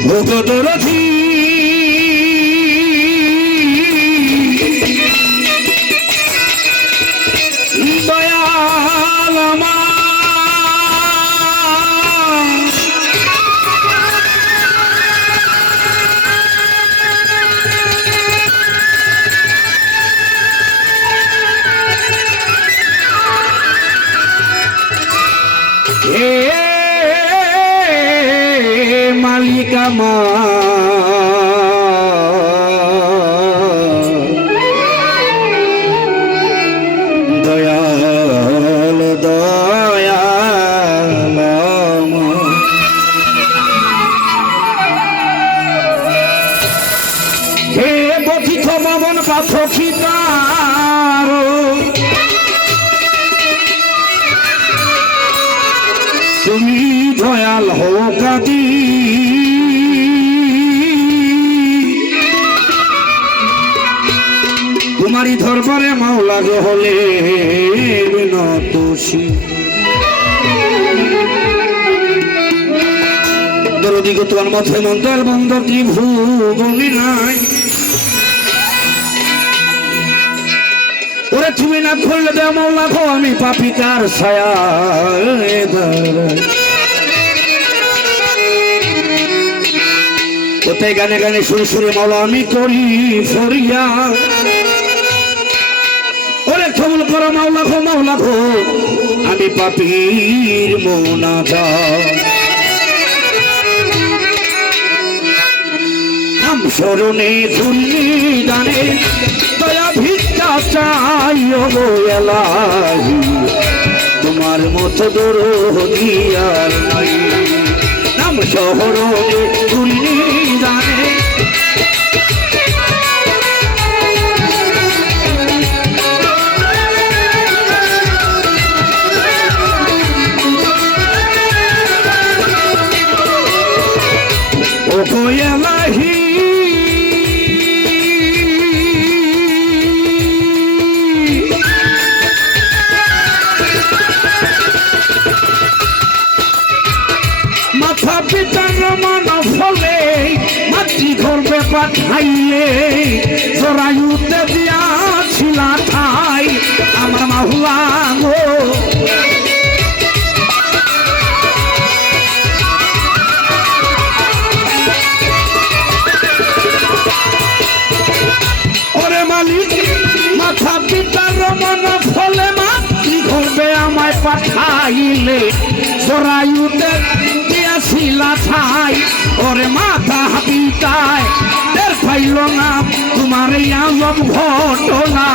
ভগদরথী দয়াল আমার মালিক দয়াল দয়াল হে পথিক ভবন পাথকিতার তুমি দয়াল হও কাদি তোমারই দরবারে মাওলা গো হলে বিনতোষী দরদি গো তোমার মধ্যে মন্ত্রের বন্ধ ত্রিভুবনী নাই ওরে তুমি না খুললে দে মাওলা গো আমি পাপী কার ছায়া কোথায় গানে গানে সুরে সুরে মাওলা আমি করি ফরিয়া ওরে কবুল করো মাওলা গো আমি পাপীর মোনাজাত নাম স্মরণে ধুলি দানে দয়া ভিক্ষা চাই গো এলাহি তোমার মতো দরদি আর নাই নাম স্মরণে ধুলি দানে ও গো এলাহি মাথা পিতার মন ফলে মাতৃগর্ভে পাঠাইলে জরায়ুতে দিয়াছিল ঠাই আমার মাহুলা গো ওরে মালিক মাথা পিতার মন ফলে মাতৃগর্ভে আমায় পাঠাইলে জরায়ুতে দিয়াছিলা ঠাই ওরে মাথা পিতায় টের পাইল না তোমার এই আজব ঘটনা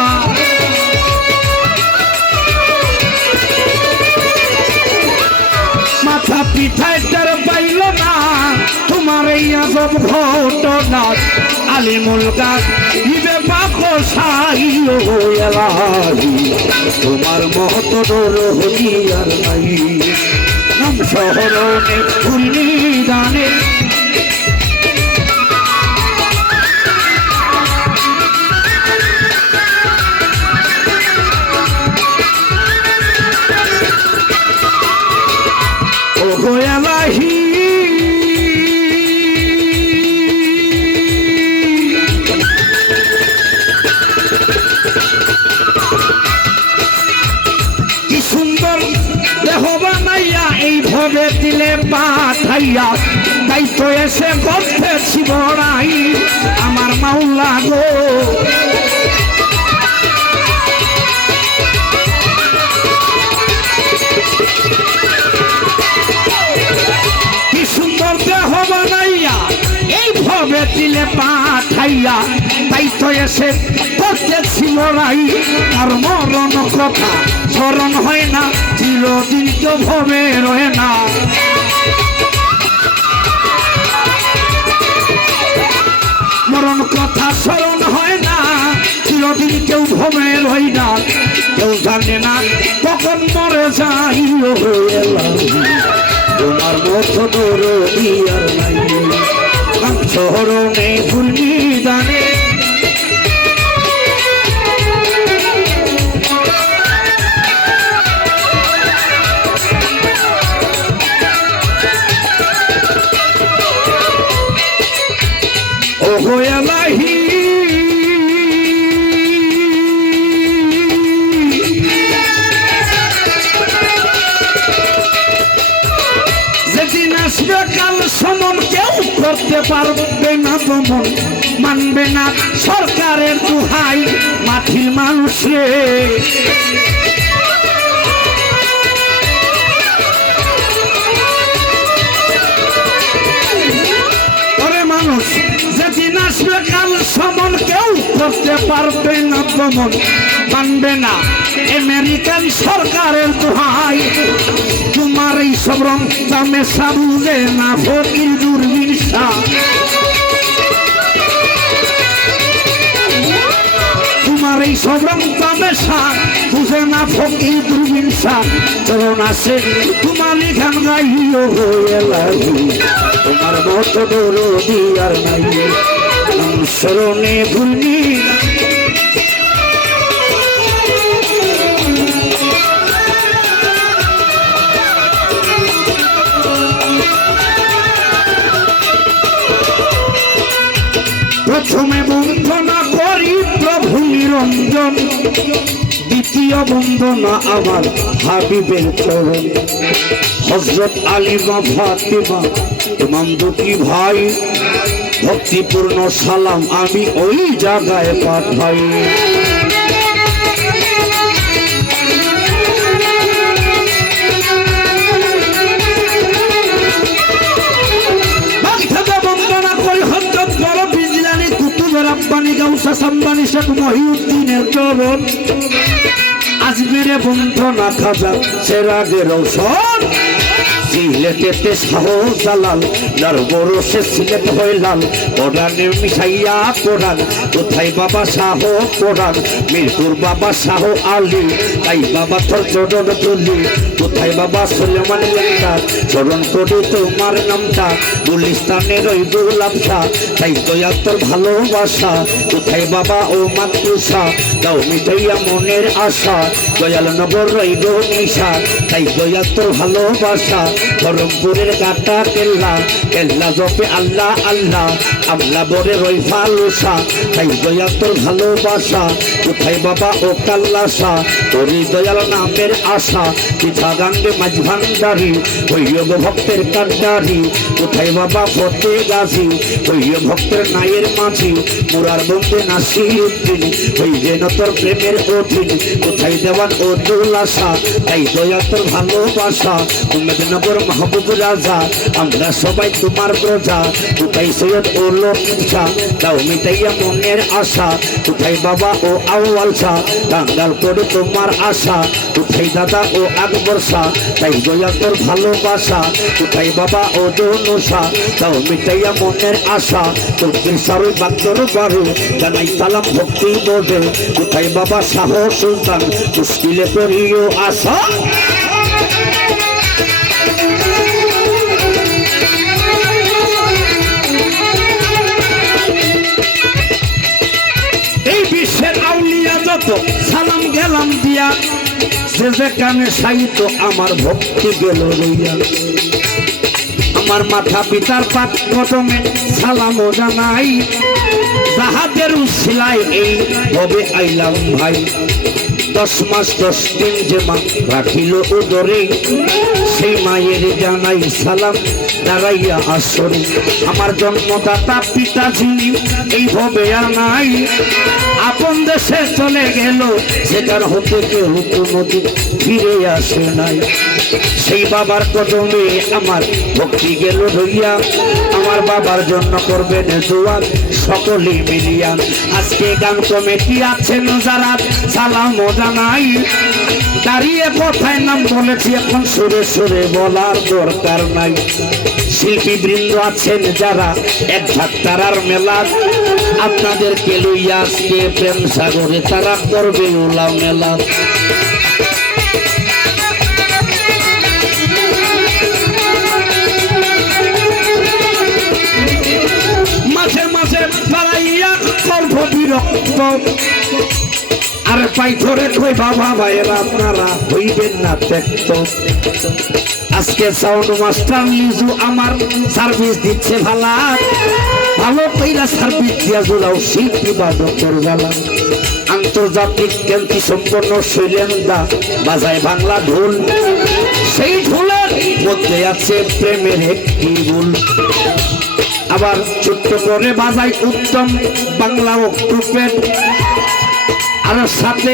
মাথা পিঠায় টের পাইল না তোমার এই আজব ঘটনা আলিমুল গাছ ইবে পাপ সাই এলাহি তোমার মহত দরদি আর নাই নাম শহরনে ফুলনি দানে ও গো এলাহি কি সুন্দর দেহ বানাইয়া এই ভবে দিলে পাঠাইয়া তাই তো এসে বলতেছি বড়াই আমার মাওলা গো কি সুন্দর দেহ বানাইয়া এই ভবে দিলে পাঠাইয়া তাই তো এসে বলতেছি বড়াই আর মরণ কথা স্মরণ হয় না চিরদিন তো ভবে রহে না মরণ কথা স্মরণ হয় না চিরদিন কেউ ভবে রই না কেউ জানে না কখন মরে যাই তোমার মতো দরদি আর নাই শহরনে ফুলনি দানে ওহো এলাহি যেদিন আসবে কাল সমন কেউ করতে পারবে না দমন মানবে না সরকারের দুহাই মাটির মানুষ রে মানুষ যেদিন আসবে কাল সমন কেউ করতে পারবে না দমন মানবে না আমেরিকান সরকারের দোহাই তোমার এই সব রং দামে সাবুজে না ফকির দূরবীন শাহ তোমার এই সব রং দামে শাহ বুঝে না ফকির দূরবীন শাহ চরণ আসে তোমার লিখান গাইও হয়ে লাগি তোমার মতো দরদি আর নাই শরণে ভুলনি প্রথমে বন্দনা করি প্রভু নিরঞ্জন দ্বিতীয় বন্দনা আমার হাবিবের চরণ হযরত আলী বা ফাতিমা ইমাম দুটি ভাই ভক্তিপূর্ণ সালাম আমি ওই জায়গায় পাঠাই বন্দনা করি হযরত বড় বিজলানি কুতুবের আব্বানি গাউসা সাম্বানি শেখ মহিউদ্দিনের চরণ আজমিরে বন্ধনা খাজা সেরাগের ঔষধ সিলেটেতে শাহ জালাল যার বরসে সিলেট হইলাল কোরআনের মিশাইয়া কোরআন কোথায় বাবা শাহ কোরআন মিরপুর বাবা শাহ আলী তাই বাবা তোর চরণ তুলি কোথায় বাবা সুলেমান লেখা চরণ করি তোমার নামটা গুলিস্তানের ওই গোলাপ শাহ তাই দয়া তোর ভালোবাসা কোথায় বাবা ও মাতৃষা দাও মিটাইয়া মনের আশা দয়াল নগর রইল নিশা তাই দয়া তোর ভালোবাসা ধরমপুরের কাটা কেল্লা কেল্লা জপে আল্লাহ আল্লাহ আমলা বরে রই ফালুসা তাই দয়া তোর ভালোবাসা কোথায় বাবা ও কাল্লাসা তোরই দয়াল নামের আশা পিঠা গাঙ্গে মাঝ ভান্ডারি হইয়োগ ভক্তের কান্ডারি কোথায় বাবা ফতে গাছি হইয় ভক্তের নায়ের মাঝি মুরার বন্দে নাসিরুদ্দিন হই যেন তোর প্রেমের অধীন কোথায় দেওয়ান ও দুলাসা তাই দয়া তোর ভালোবাসা মেদিনীনগর মাহবুব রাজা আমরা সবাই তোমার প্রজা কোথায় সৈয়দ ও লোকসা তাও মিটাইয়া মনের আশা কোথায় বাবা ও আউয়াল শাহ কাঙ্গাল করে তোমার আশা কোথায় দাদা ও আকবর শাহ তাই দয়া তোর ভালোবাসা কোথায় বাবা ও জনুষা তাও মিটাইয়া মনের আশা তোর সারই বাক্তর বারু জানাই সালাম ভক্তি বোধে কোথায় বাবা শাহ সুলতান মুশকিলে পড়িও আশা সালাম গেলাম দিয়া যে যেখানে সাহিত্য আমার ভক্তি গেল রইয়া আমার মাথা পিতার পাত কদমে সালামও জানাই যাহাদের উছিলাই এই ভবে আইলাম ভাই 10 মাস 10 দিন যে মা রাখিল উদরে সেই মায়ের জানাই সালাম দাঁড়াইয়া আসরে আমার জন্মদাতা পিতাজি এই ভবে আনাই আপন দেশে চলে গেল সেটার হতে কেউ কোনোদিন ফিরে আসে নাই সেই বাবার কদমে আমার ভক্তি গেল রইয়া আমার বাবার জন্য করবেন দোয়া সকলে মিলিয়া আজকে গান কমিটি আছেন যারা সালাম জানাই দাঁড়িয়ে কোথায় নাম বলেছি এখন সুরে সুরে বলার দরকার নাই শিল্পী বৃন্দ আছেন যারা এক ঝাক্তারার মেলা আপনাদেরকে লইয়া আজকে প্রেম সাগরে তারা করবে উলা মেলা মাঝে মাঝে দাঁড়াইয়া করব বিরক্ত আর পাই ধরে কই বাবা ভাইয়েরা আপনারা হইবেন না ত্যক্ত আজকে সাউন্ড মাস্টার লিজু আমার সার্ভিস দিচ্ছে ভালা ভালো কইরা সার্ভিস দিয়া জোড়াও শিল্পী বাদকের বেলা আন্তর্জাতিক খ্যাতি সম্পন্ন শৈলেন্দা বাজায় বাংলা ঢোল সেই ঢোলের মধ্যে আছে প্রেমের একটি গুণ আবার ছোট্ট করে বাজায় উত্তম বাংলা অক্টোপেড আর সাথে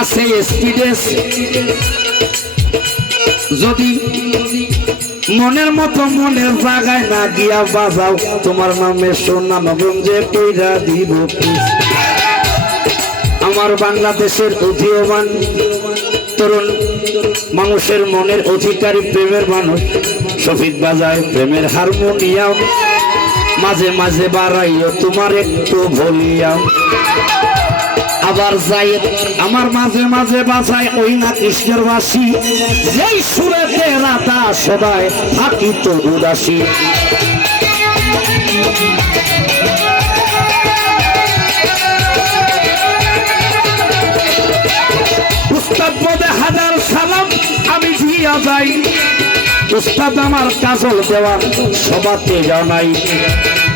আছে স্পিডেস যদি মনের মতো মনের জায়গায় না গিয়া বাজাও তোমার নামে সুনামগঞ্জে কইরা দিব আমার বাংলাদেশের উদীয়মান তরুণ মানুষের মনের অধিকারী প্রেমের মানুষ শফিক বাজায় প্রেমের হারমোনিয়াম মাঝে মাঝে বাড়াইও তোমার একটু ভলিয়াম আবার যাই আমার মাঝে মাঝে বাজায় ওই না কৃষ্ণের বাসী যেই সুরেতে রাতা সদায় থাকি তো উদাসী উস্তাদ পদে হাজার সালাম আমি দিয়া যাই উস্তাদ আমার কাজল দেওয়ান সবাতে জানাই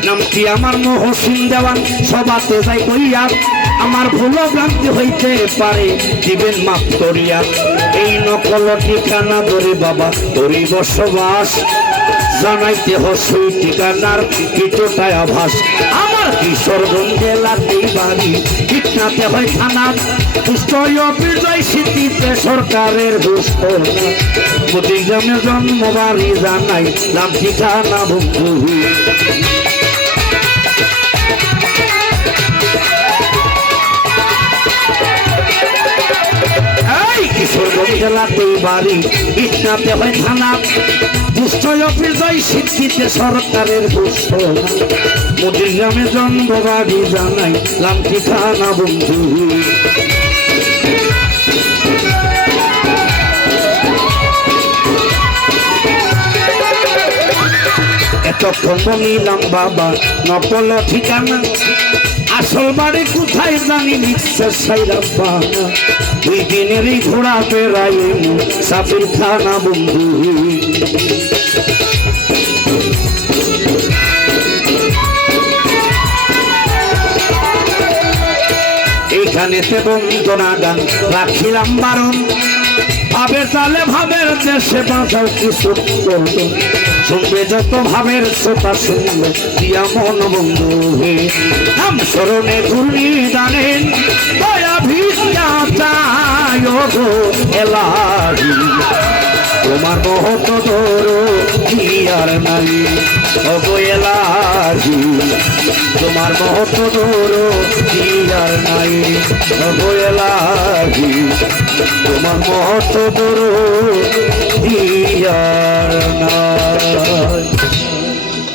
নামটি আমার মহসিন দেওয়ান সবাতে যাই কইয়া আমার ভুলো ভ্রান্তি হইতে পারে দিবেন মাপ করিয়া এই নকল ঠিকানা ধরে বাবা তোরই বসবাস জানাইতে হসই ঠিকানার কিছুটাই আভাস আমার কিশোরগঞ্জ জেলাতেই বাড়ি ঠিকনাতে হয় থানা বিজয় স্মৃতিতে সরকারের দুষ্ট প্রতিগ্রামে জন্ম বাড়ি জানাই নাম ঠিকানা বন্ধু কিশোরগঞ্জ জেলাতেই বাড়ি ঠিকনাতে হয় থানা বিজয় স্মৃতিতে সরকারের দুষ্ট প্রতিগ্রামে জন্ম বাড়ি জানাই নাম ঠিকানা বন্ধু এতক্ষণ বলিলাম বাবা নকল ঠিকানা আসল বাড়ি কোথায় জানি নিচ্ছে সাইরা পানা দুই দিনেরই ঘোড়া পেরাই সাফির খানা বন্ধু এইখানেতে বন্দনা গান রাখিলাম বারণ ভাবের তালে ভাবের দেশে বাঁচাও কিছু করলো শুনবে যত ভাবের শ্রোতা শুনবে দিয়া মন বন্ধু হে নাম স্মরণে ঘূর্ণি দানেন দয়া ভিজা চায় গো এলাহি তোমার মহত ধরো কি আর নাই ওগো এলাহি তোমার মহত ধরো কি আর নাই ওগো এলাহি তোমার মহত ধরো কি